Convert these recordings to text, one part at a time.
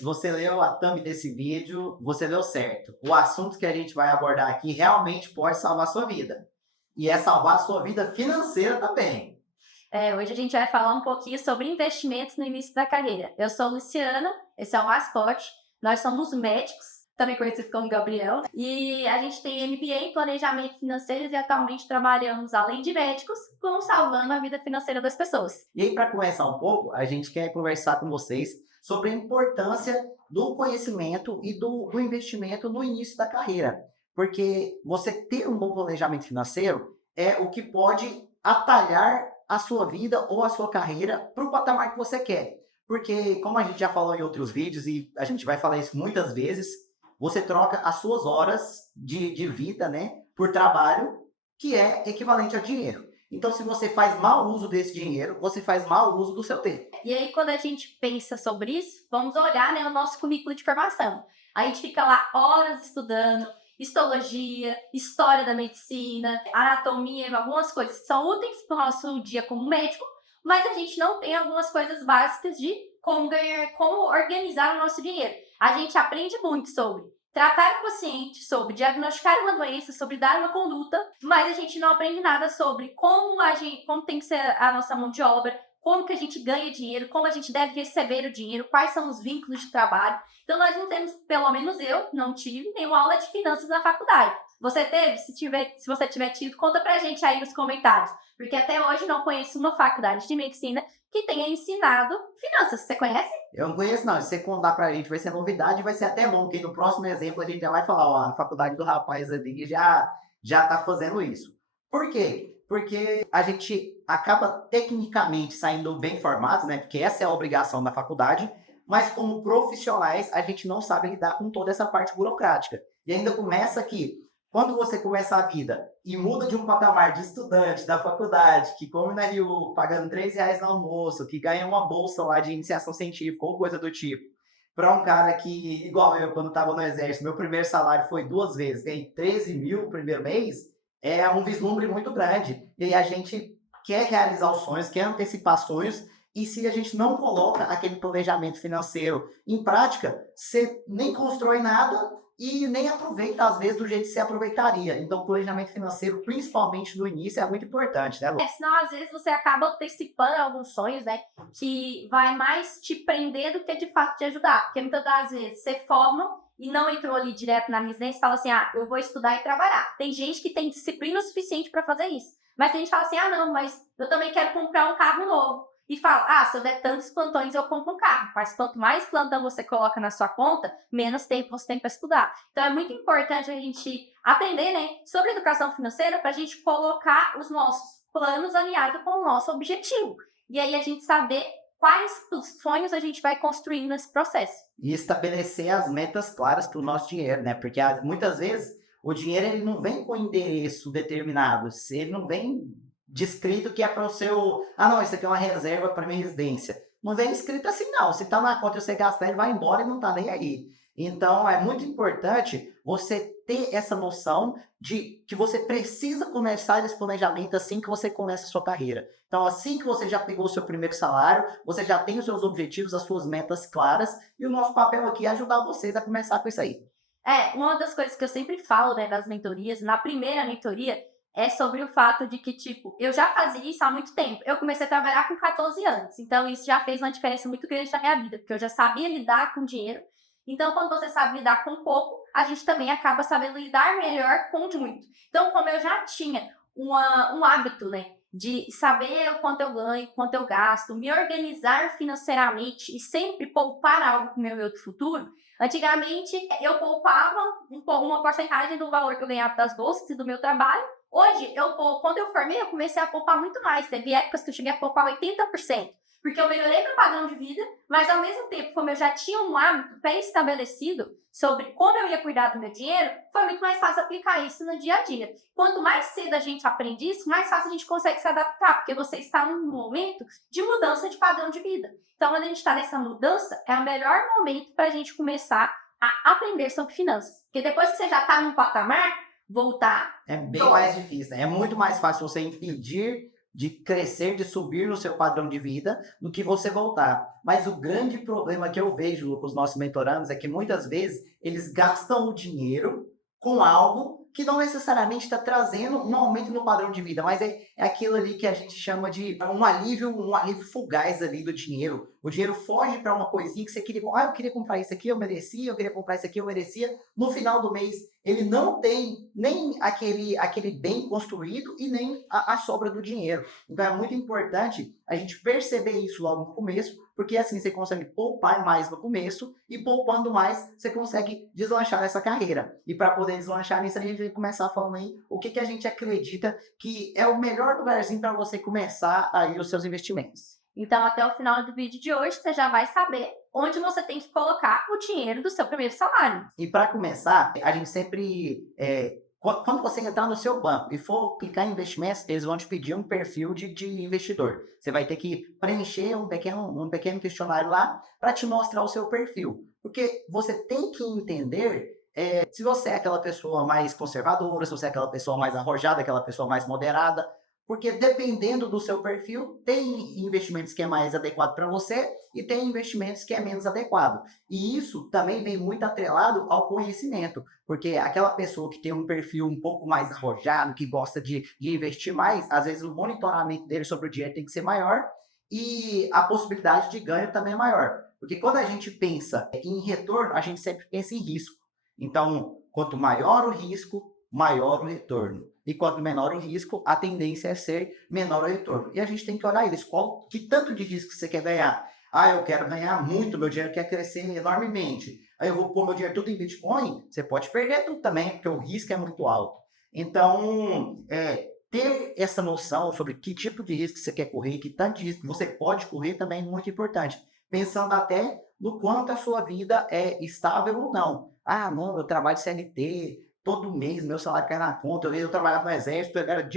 se você leu a thumb desse vídeo, você leu certo. O assunto que a gente vai abordar aqui realmente pode salvar a sua vida. E é salvar a sua vida financeira também. Hoje a gente vai falar um pouquinho sobre investimentos no início da carreira. Eu sou Luciana, esse é o Mascote, nós somos médicos, também conhecido como Gabriel, e a gente tem MBA em Planejamento Financeiro e atualmente trabalhamos, além de médicos, com salvando a vida financeira das pessoas. E aí, para começar um pouco, a gente quer conversar com vocês sobre a importância do conhecimento e do investimento no início da carreira. Porque você ter um bom planejamento financeiro é o que pode atalhar a sua vida ou a sua carreira para o patamar que você quer. Porque, como a gente já falou em outros vídeos, e a gente vai falar isso muitas vezes, você troca as suas horas de vida, né, por trabalho, que é equivalente a dinheiro. Então, se você faz mau uso desse dinheiro, você faz mau uso do seu tempo. E aí, quando a gente pensa sobre isso, vamos olhar, né, o nosso currículo de formação. A gente fica lá horas estudando histologia, história da medicina, anatomia, algumas coisas que são úteis para o nosso dia como médico, mas a gente não tem algumas coisas básicas de como ganhar, como organizar o nosso dinheiro. A gente aprende muito sobre tratar o paciente, sobre diagnosticar uma doença, sobre dar uma conduta, mas a gente não aprende nada sobre como tem que ser a nossa mão de obra, como que a gente ganha dinheiro, como a gente deve receber o dinheiro, quais são os vínculos de trabalho. Então, nós não temos, pelo menos eu, não tive nenhuma aula de finanças na faculdade. Você teve? Se você tiver tido, conta pra gente aí nos comentários. Porque até hoje não conheço uma faculdade de medicina que tenha ensinado finanças. Você conhece? Eu não conheço, não. Se você contar pra gente, vai ser novidade, vai ser até bom, porque no próximo exemplo a gente já vai falar, ó, a faculdade do rapaz ali já tá fazendo isso. Por quê? Porque a gente acaba tecnicamente saindo bem formado, né? Porque essa é a obrigação da faculdade, mas como profissionais a gente não sabe lidar com toda essa parte burocrática. E ainda começa que, quando você começa a vida e muda de um patamar de estudante da faculdade, que come na RU, pagando R$ 3 no almoço, que ganha uma bolsa lá de iniciação científica ou coisa do tipo, para um cara que, igual eu, quando estava no exército, meu primeiro salário foi 2 vezes, ganhei 13 mil no primeiro mês, é um vislumbre muito grande. E aí a gente quer realizar os sonhos, quer antecipar sonhos, e se a gente não coloca aquele planejamento financeiro em prática, você nem constrói nada e nem aproveita, às vezes, do jeito que você aproveitaria. Então, o planejamento financeiro, principalmente no início, é muito importante, né, Lu? Senão, às vezes, você acaba antecipando alguns sonhos, né? Que vai mais te prender do que de fato te ajudar. Porque muitas das vezes você forma e não entrou ali direto na residência e fala assim: ah, eu vou estudar e trabalhar. Tem gente que tem disciplina suficiente para fazer isso. Mas tem gente que fala assim: ah, não, mas eu também quero comprar um carro novo. E fala: ah, se eu der tantos plantões, eu compro um carro. Mas quanto mais plantão você coloca na sua conta, menos tempo você tem para estudar. Então é muito importante a gente aprender, né, sobre educação financeira para a gente colocar os nossos planos alinhados com o nosso objetivo. E aí a gente saber quais sonhos a gente vai construindo nesse processo. E estabelecer as metas claras para o nosso dinheiro, né? Porque muitas vezes o dinheiro ele não vem com endereço determinado, ele não vem descrito que é para o seu. Ah, não, isso aqui é uma reserva para minha residência. Não vem escrito assim, não. Se está na conta e você gastar, ele vai embora e não está nem aí. Então, é muito importante você ter essa noção de que você precisa começar esse planejamento assim que você começa a sua carreira. Então, assim que você já pegou o seu primeiro salário, você já tem os seus objetivos, as suas metas claras, e o nosso papel aqui é ajudar vocês a começar com isso aí. Uma das coisas que eu sempre falo, né, nas mentorias, na primeira mentoria, é sobre o fato de que, tipo, eu já fazia isso há muito tempo. Eu comecei a trabalhar com 14 anos, então isso já fez uma diferença muito grande na minha vida, porque eu já sabia lidar com dinheiro. Então, quando você sabe lidar com pouco, a gente também acaba sabendo lidar melhor com muito. Então, como eu já tinha um hábito, né, de saber o quanto eu ganho, quanto eu gasto, me organizar financeiramente e sempre poupar algo para o meu futuro, antigamente eu poupava uma porcentagem do valor que eu ganhava das bolsas e do meu trabalho. Hoje, quando eu formei, eu comecei a poupar muito mais. Teve épocas que eu cheguei a poupar 80%. Porque eu melhorei meu padrão de vida, mas ao mesmo tempo, como eu já tinha um hábito pré-estabelecido sobre como eu ia cuidar do meu dinheiro, foi muito mais fácil aplicar isso no dia a dia. Quanto mais cedo a gente aprende isso, mais fácil a gente consegue se adaptar, porque você está num momento de mudança de padrão de vida. Então, quando a gente está nessa mudança, é o melhor momento para a gente começar a aprender sobre finanças. Porque depois que você já está num patamar, voltar É bem mais difícil, né? É muito mais fácil você impedir de crescer, de subir no seu padrão de vida, do que você voltar. Mas o grande problema que eu vejo com os nossos mentorandos é que muitas vezes eles gastam o dinheiro com algo que não necessariamente está trazendo um aumento no padrão de vida, mas é aquilo ali que a gente chama de um alívio fugaz ali do dinheiro. O dinheiro foge para uma coisinha que você queria, eu queria comprar isso aqui, eu merecia, eu queria comprar isso aqui, eu merecia. No final do mês, ele não tem nem aquele bem construído e nem a sobra do dinheiro. Então é muito importante a gente perceber isso logo no começo, porque assim você consegue poupar mais no começo e poupando mais você consegue deslanchar essa carreira. E para poder deslanchar nisso, a gente vai começar falando aí o que a gente acredita que é o melhor lugarzinho para você começar aí os seus investimentos. Então, até o final do vídeo de hoje, você já vai saber onde você tem que colocar o dinheiro do seu primeiro salário. E para começar, a gente sempre, quando você entrar no seu banco e for clicar em investimentos, eles vão te pedir um perfil de investidor. Você vai ter que preencher um pequeno questionário lá para te mostrar o seu perfil. Porque você tem que entender se você é aquela pessoa mais conservadora, se você é aquela pessoa mais arrojada, aquela pessoa mais moderada. Porque dependendo do seu perfil, tem investimentos que é mais adequado para você e tem investimentos que é menos adequado. E isso também vem muito atrelado ao conhecimento, porque aquela pessoa que tem um perfil um pouco mais arrojado, que gosta de investir mais, às vezes o monitoramento dele sobre o dinheiro tem que ser maior e a possibilidade de ganho também é maior. Porque quando a gente pensa em retorno, a gente sempre pensa em risco. Então, quanto maior o risco, maior o retorno. E quanto menor o risco, a tendência é ser menor o retorno. E a gente tem que olhar isso. Que tanto de risco você quer ganhar? Eu quero ganhar muito, meu dinheiro quer crescer enormemente. Aí eu vou pôr meu dinheiro tudo em Bitcoin? Você pode perder tudo também, porque o risco é muito alto. Então, ter essa noção sobre que tipo de risco você quer correr, que tanto de risco você pode correr também é muito importante. Pensando até no quanto a sua vida é estável ou não. Não, eu trabalho CLT, todo mês meu salário cai na conta, eu trabalhava no exército, era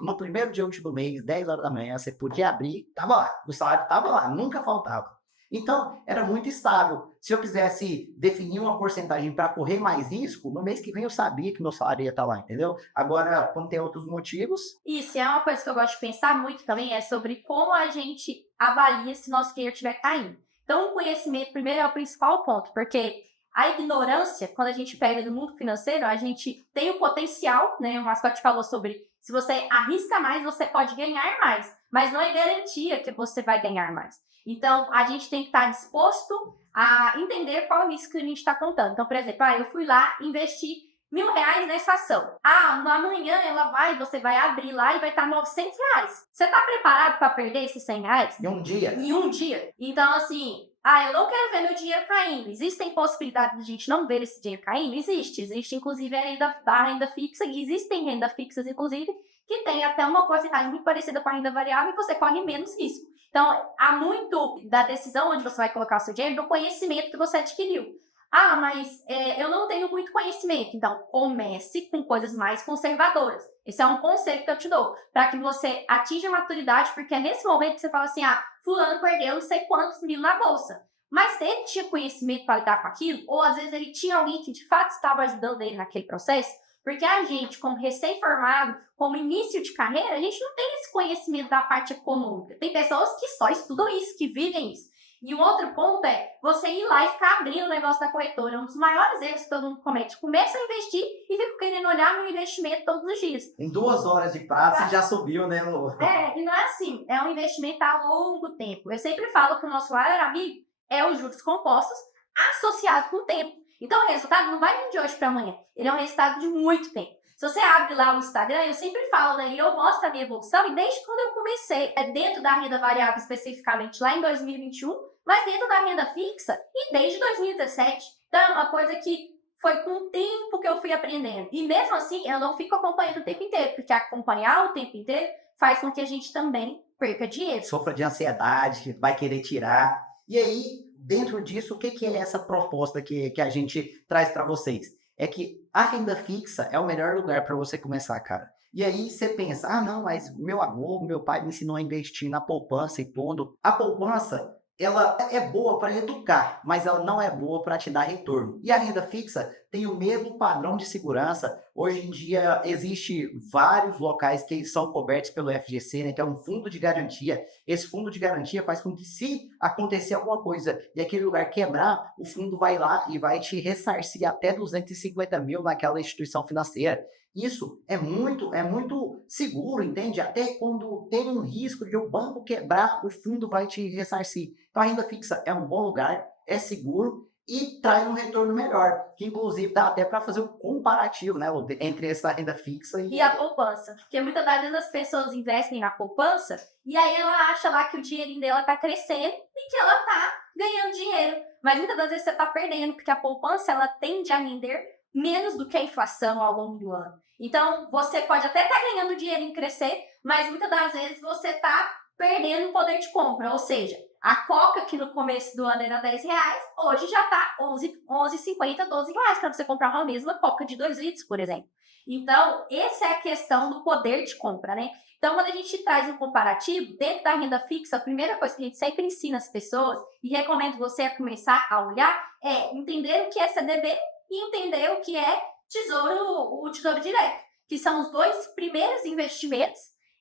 no primeiro dia útil do mês, 10 horas da manhã, você podia abrir, tava lá, o salário tava lá, nunca faltava. Então, era muito estável. Se eu quisesse definir uma porcentagem para correr mais risco, no mês que vem eu sabia que meu salário ia estar lá, entendeu? Agora, quando tem outros motivos... Isso, é uma coisa que eu gosto de pensar muito também, é sobre como a gente avalia se nosso dinheiro estiver caindo. Então, o conhecimento, primeiro, é o principal ponto, porque a ignorância, quando a gente pega no mundo financeiro, a gente tem o potencial, né? O Mascote falou sobre se você arrisca mais, você pode ganhar mais, mas não é garantia que você vai ganhar mais. Então, a gente tem que estar disposto a entender qual é o risco que a gente está contando. Então, por exemplo, eu fui lá investir R$1.000 nessa ação. Amanhã você vai abrir lá e vai estar R$900. Você está preparado para perder esses R$100? Em um dia. Em um dia. Então, assim... eu não quero ver meu dinheiro caindo. Existem possibilidades de a gente não ver esse dinheiro caindo? Existe, inclusive, a renda fixa. E existem renda fixas, inclusive, que tem até uma porcentagem muito parecida com a renda variável e você corre menos risco. Então, há muito da decisão onde você vai colocar o seu dinheiro do conhecimento que você adquiriu. Mas eu não tenho muito conhecimento. Então, comece com coisas mais conservadoras. Esse é um conselho que eu te dou. Para que você atinja a maturidade, porque é nesse momento que você fala assim, fulano perdeu não sei quantos mil na bolsa. Mas se ele tinha conhecimento para lidar com aquilo, ou às vezes ele tinha alguém que de fato estava ajudando ele naquele processo, porque a gente, como recém-formado, como início de carreira, a gente não tem esse conhecimento da parte econômica. Tem pessoas que só estudam isso, que vivem isso. E o outro ponto é você ir lá e ficar abrindo o negócio da corretora. É um dos maiores erros que todo mundo comete. Começa a investir e fica querendo olhar no investimento todos os dias. Em 2 horas de prazo já subiu, né, Lu? E não é assim. É um investimento a longo tempo. Eu sempre falo que o nosso maior amigo é os juros compostos associado com o tempo. Então, o resultado não vai vir de hoje para amanhã. Ele é um resultado de muito tempo. Se você abre lá o Instagram, eu sempre falo, né? E eu mostro a minha evolução. E desde quando eu comecei, dentro da renda variável especificamente, lá em 2021, mas dentro da renda fixa e desde 2017. Então, é uma coisa que foi com o tempo que eu fui aprendendo. E mesmo assim, eu não fico acompanhando o tempo inteiro, porque acompanhar o tempo inteiro faz com que a gente também perca dinheiro. Sofra de ansiedade, vai querer tirar. E aí, dentro disso, o que é essa proposta que a gente traz para vocês? É que a renda fixa é o melhor lugar para você começar, cara. E aí você pensa, não, mas meu avô, meu pai me ensinou a investir na poupança e tudo. A poupança, ela é boa para educar, mas ela não é boa para te dar retorno. E a renda fixa tem o mesmo padrão de segurança. Hoje em dia, existe vários locais que são cobertos pelo FGC, né, que é um fundo de garantia. Esse fundo de garantia faz com que, se acontecer alguma coisa e aquele lugar quebrar, o fundo vai lá e vai te ressarcir até 250 mil naquela instituição financeira. Isso é muito seguro, entende? Até quando tem um risco de o banco quebrar, o fundo vai te ressarcir. Então, a renda fixa é um bom lugar, é seguro e traz um retorno melhor, que inclusive dá até para fazer um comparativo, né, entre essa renda fixa E a poupança. Porque muitas das vezes as pessoas investem na poupança e aí ela acha lá que o dinheirinho dela tá crescendo e que ela tá ganhando dinheiro. Mas muitas das vezes você tá perdendo, porque a poupança ela tende a render menos do que a inflação ao longo do ano. Então, você pode até estar ganhando dinheiro em crescer, mas muitas das vezes você está perdendo o poder de compra. Ou seja, a Coca, que no começo do ano era R$10, hoje já está 11,50, R$12 para você comprar uma mesma Coca de 2 litros, por exemplo. Então, essa é a questão do poder de compra, né? Então, quando a gente traz um comparativo, dentro da renda fixa, a primeira coisa que a gente sempre ensina as pessoas, e recomendo você a começar a olhar, é entender o que é CDB e entender o que é o tesouro direto, que são os dois primeiros investimentos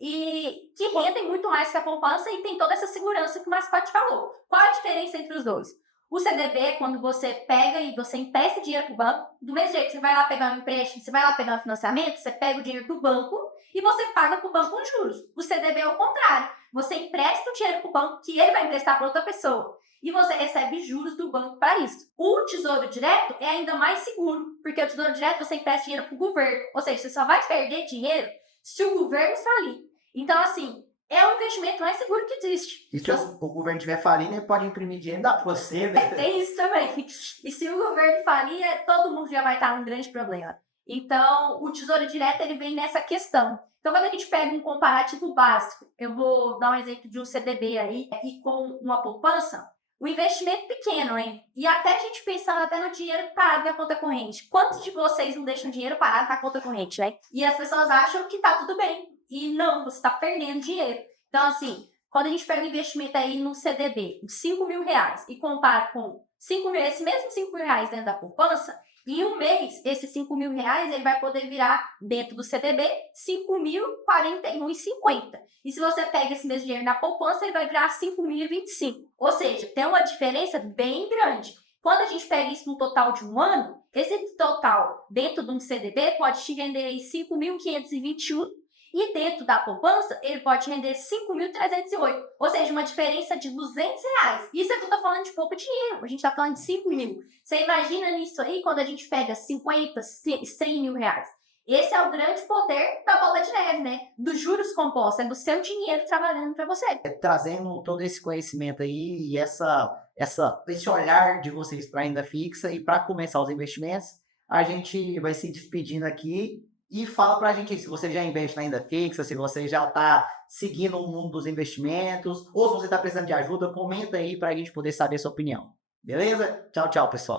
e que rendem muito mais que a poupança e tem toda essa segurança que o Mascote falou. Qual a diferença entre os dois? O CDB, quando você pega e você empresta dinheiro para o banco, do mesmo jeito que você vai lá pegar um empréstimo, você vai lá pegar um financiamento, você pega o dinheiro do banco e você paga para o banco com juros. O CDB é o contrário. Você empresta o dinheiro para o banco que ele vai emprestar para outra pessoa. E você recebe juros do banco para isso. O Tesouro Direto é ainda mais seguro, porque o Tesouro Direto você empresta dinheiro para o governo. Ou seja, você só vai perder dinheiro se o governo falir. Então, assim, é o investimento mais seguro que existe. E se o governo tiver falindo, ele pode imprimir dinheiro e dar para você, né? Tem isso também. E se o governo falir, todo mundo já vai estar num grande problema. Então, o Tesouro Direto ele vem nessa questão. Então, quando a gente pega um comparativo básico, eu vou dar um exemplo de um CDB aí, e com uma poupança, o investimento pequeno, hein? E até a gente pensando até no dinheiro parado na conta corrente. Quantos de vocês não deixam dinheiro parado na conta corrente, né? E as pessoas acham que tá tudo bem. E não, você tá perdendo dinheiro. Então, assim, quando a gente pega um investimento aí no CDB, de R$5.000, e compara com esse mesmo R$5.000 dentro da poupança, em um mês, esses R$5.000 ele vai poder virar, dentro do CDB, R$5.041,50. E se você pega esse mesmo dinheiro na poupança, ele vai virar R$5.025. Ou seja, tem uma diferença bem grande. Quando a gente pega isso no total de um ano, esse total dentro de um CDB pode te render aí R$5.521. E dentro da poupança, ele pode render 5.308. Ou seja, uma diferença de R$200. Isso é que eu tô falando de pouco dinheiro. A gente tá falando de 5 mil. Você imagina nisso aí quando a gente pega 50, 100 mil reais. Esse é o grande poder da bola de neve, né? Dos juros compostos. É do seu dinheiro trabalhando para você. Trazendo todo esse conhecimento aí e esse olhar de vocês para a renda fixa e para começar os investimentos, a gente vai se despedindo aqui. E fala pra gente aí, se você já investe na renda fixa, se você já tá seguindo o mundo dos investimentos, ou se você tá precisando de ajuda, comenta aí pra gente poder saber a sua opinião. Beleza? Tchau, tchau, pessoal.